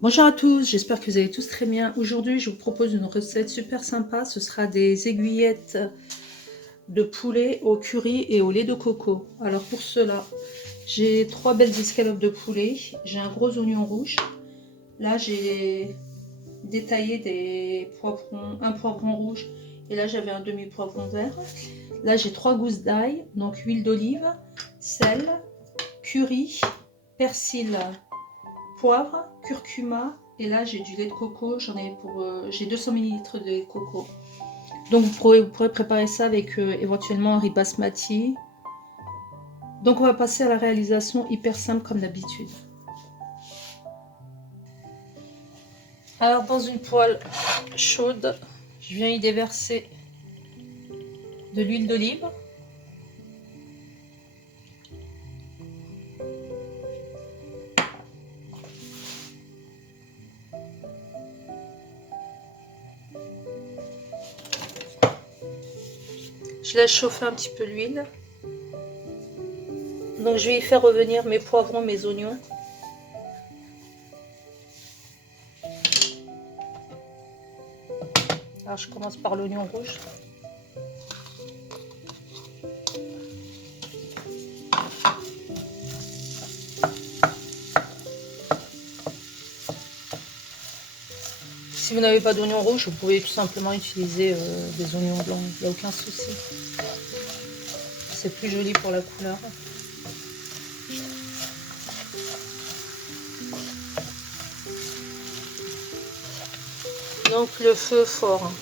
Bonjour à tous, j'espère que vous allez tous très bien. Aujourd'hui, je vous propose une recette super sympa. Ce sera des aiguillettes de poulet au curry et au lait de coco. Alors pour cela, j'ai 3 belles escalopes de poulet. J'ai un gros oignon rouge. Là, j'ai détaillé des poivrons, un poivron rouge. Et là, j'avais un demi-poivron vert. Là, j'ai 3 gousses d'ail, donc huile d'olive, sel, curry, persil, poivre, curcuma, et là j'ai du lait de coco, j'ai 200 ml de lait de coco. Donc vous pourrez préparer ça avec éventuellement un riz basmati. Donc on va passer à la réalisation hyper simple comme d'habitude. Alors dans une poêle chaude, je viens y déverser de l'huile d'olive. Je laisse chauffer un petit peu l'huile. Donc je vais y faire revenir mes poivrons, mes oignons. Alors je commence par l'oignon rouge. Si vous n'avez pas d'oignon rouge, vous pouvez tout simplement utiliser des oignons blancs, il n'y a aucun souci. C'est plus joli pour la couleur. Donc le feu fort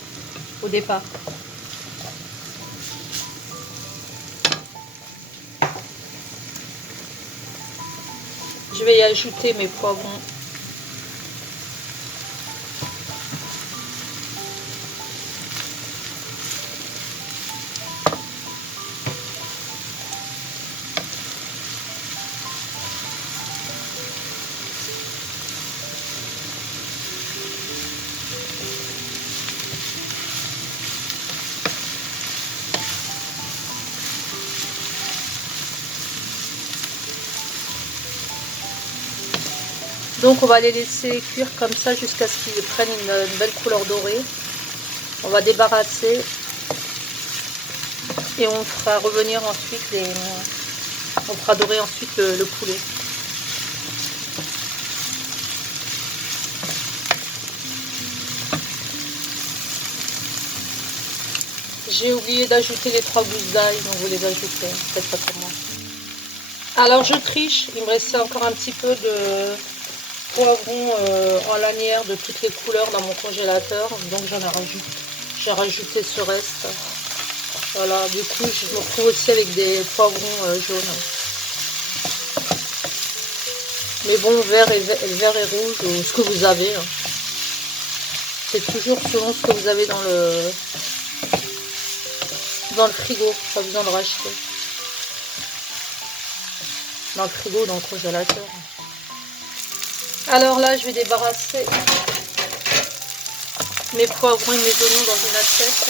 au départ. Je vais y ajouter mes poivrons. Donc on va les laisser cuire comme ça jusqu'à ce qu'ils prennent une belle couleur dorée. On va débarrasser et on fera revenir ensuite on fera dorer ensuite le poulet. J'ai oublié d'ajouter les 3 gousses d'ail, donc vous les ajoutez, faites pas comme moi. Alors je triche, il me restait encore un petit peu de poivron en lanière de toutes les couleurs dans mon congélateur, donc j'ai rajouté ce reste. Voilà, du coup je me retrouve aussi avec des poivrons jaunes. Mais bon, vert et rouge, ou ce que vous avez. Hein. C'est toujours selon ce que vous avez dans le frigo, pas besoin de racheter. Dans le frigo, dans le congélateur. Alors là, je vais débarrasser mes poivrons et mes oignons dans une assiette.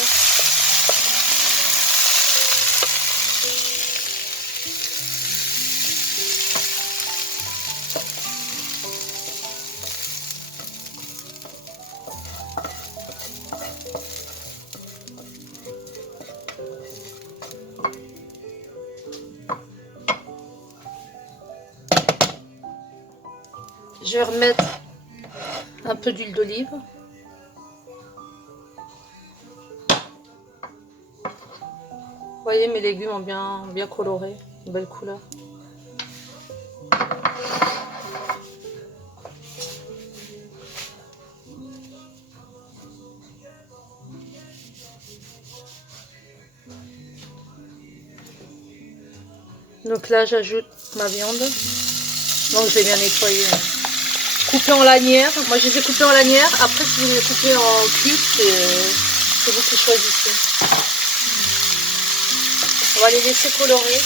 Je vais remettre un peu d'huile d'olive. Vous voyez, mes légumes ont bien coloré, une belle couleur. Donc là, j'ajoute ma viande. Donc je vais bien nettoyer. Couper en lanières. Moi, je les ai coupés en lanières. Après, si vous les coupez en cubes, c'est vous qui choisissez. On va les laisser colorer.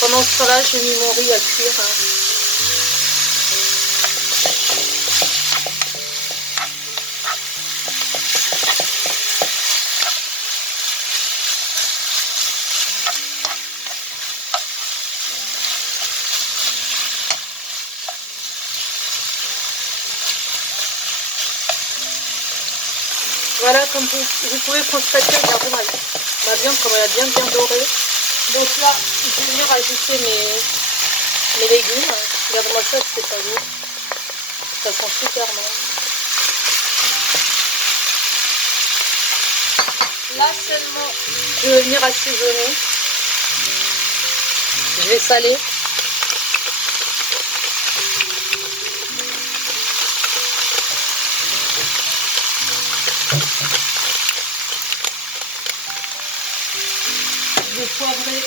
Pendant ce temps-là, j'ai mis mon riz à cuire. Voilà, comme vous pouvez constater, regardez ma viande, comme elle a bien doré. Donc là, je vais venir ajouter mes légumes. Regardez-moi ça, c'est pas lourd. Ça sent super bon. Là seulement, je vais venir assaisonner. Je vais saler. Je vais poivrer.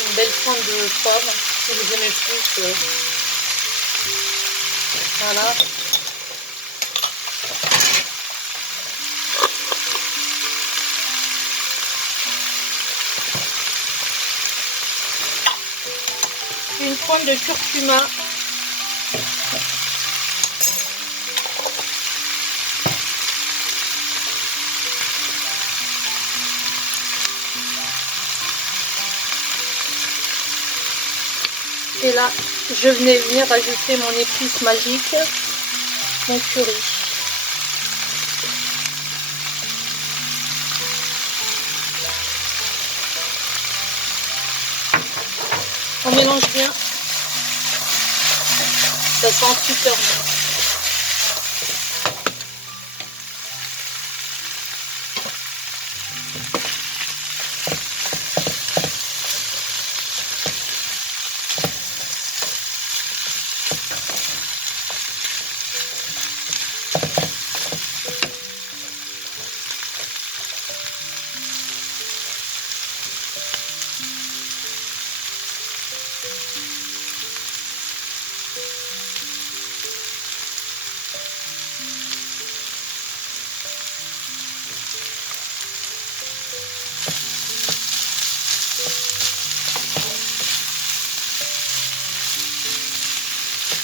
Une belle pointe de poivre. Si vous aimez plus, voilà. Une pointe de curcuma. Et là, je venais venir ajouter mon épice magique, mon curry. On mélange bien. Ça sent super bon.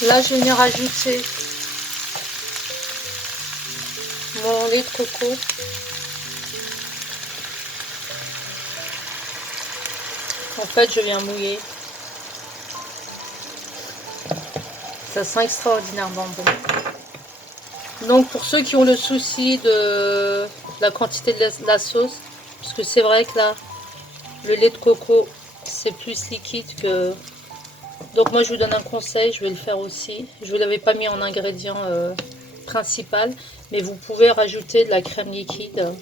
Là, je vais venir rajouter mon lait de coco. En fait, je viens mouiller. Ça sent extraordinairement bon. Donc, pour ceux qui ont le souci de la quantité de la sauce, parce que c'est vrai que là, le lait de coco, c'est plus liquide que... Donc moi je vous donne un conseil, je vais le faire aussi. Je ne vous l'avais pas mis en ingrédient principal, mais vous pouvez rajouter de la crème liquide.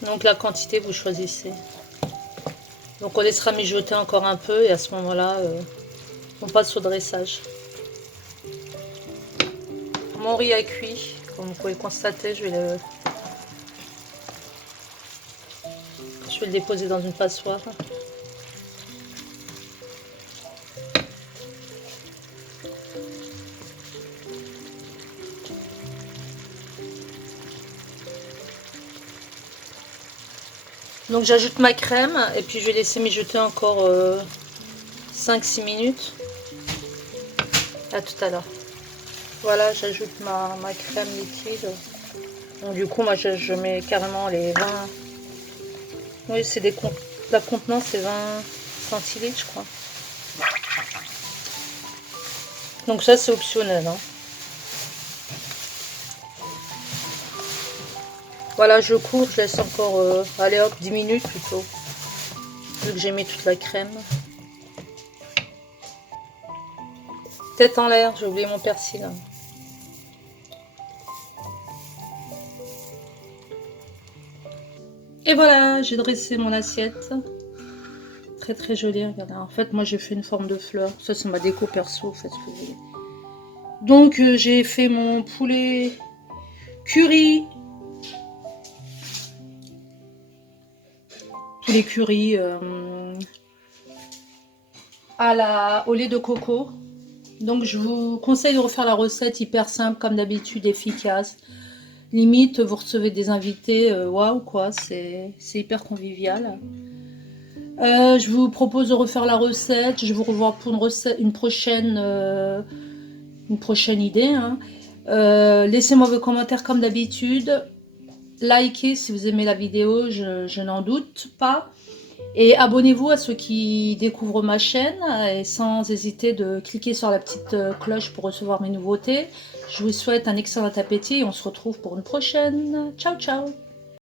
Donc la quantité vous choisissez. Donc on laissera mijoter encore un peu et à ce moment-là, on passe au dressage. Mon riz a cuit, comme vous pouvez le constater, je vais le déposer dans une passoire. Donc j'ajoute ma crème et puis je vais laisser mijoter encore 5-6 minutes. À tout à l'heure. Voilà, j'ajoute ma crème liquide. Donc du coup, moi je mets carrément les 20... Oui, c'est des la contenance, c'est 20 centilitres, je crois. Donc ça, c'est optionnel. Hein. Voilà, je cours, je laisse encore, allez hop, 10 minutes plutôt. Vu que j'ai mis toute la crème. Tête en l'air, j'ai oublié mon persil. Hein. Et voilà, j'ai dressé mon assiette. Très très jolie, regardez. En fait, moi j'ai fait une forme de fleur. Ça, c'est ma déco perso, faites ce que vous voulez. Donc, j'ai fait mon poulet curry. Poulet curry au lait de coco. Donc, je vous conseille de refaire la recette hyper simple, comme d'habitude, efficace. Limite, vous recevez des invités, waouh quoi, c'est hyper convivial. Je vous propose de refaire la recette. Je vous revois pour une prochaine idée. Hein. Laissez-moi vos commentaires comme d'habitude. likez si vous aimez la vidéo, je n'en doute pas. Et abonnez-vous à ceux qui découvrent ma chaîne et sans hésiter de cliquer sur la petite cloche pour recevoir mes nouveautés. Je vous souhaite un excellent appétit et on se retrouve pour une prochaine. Ciao ciao!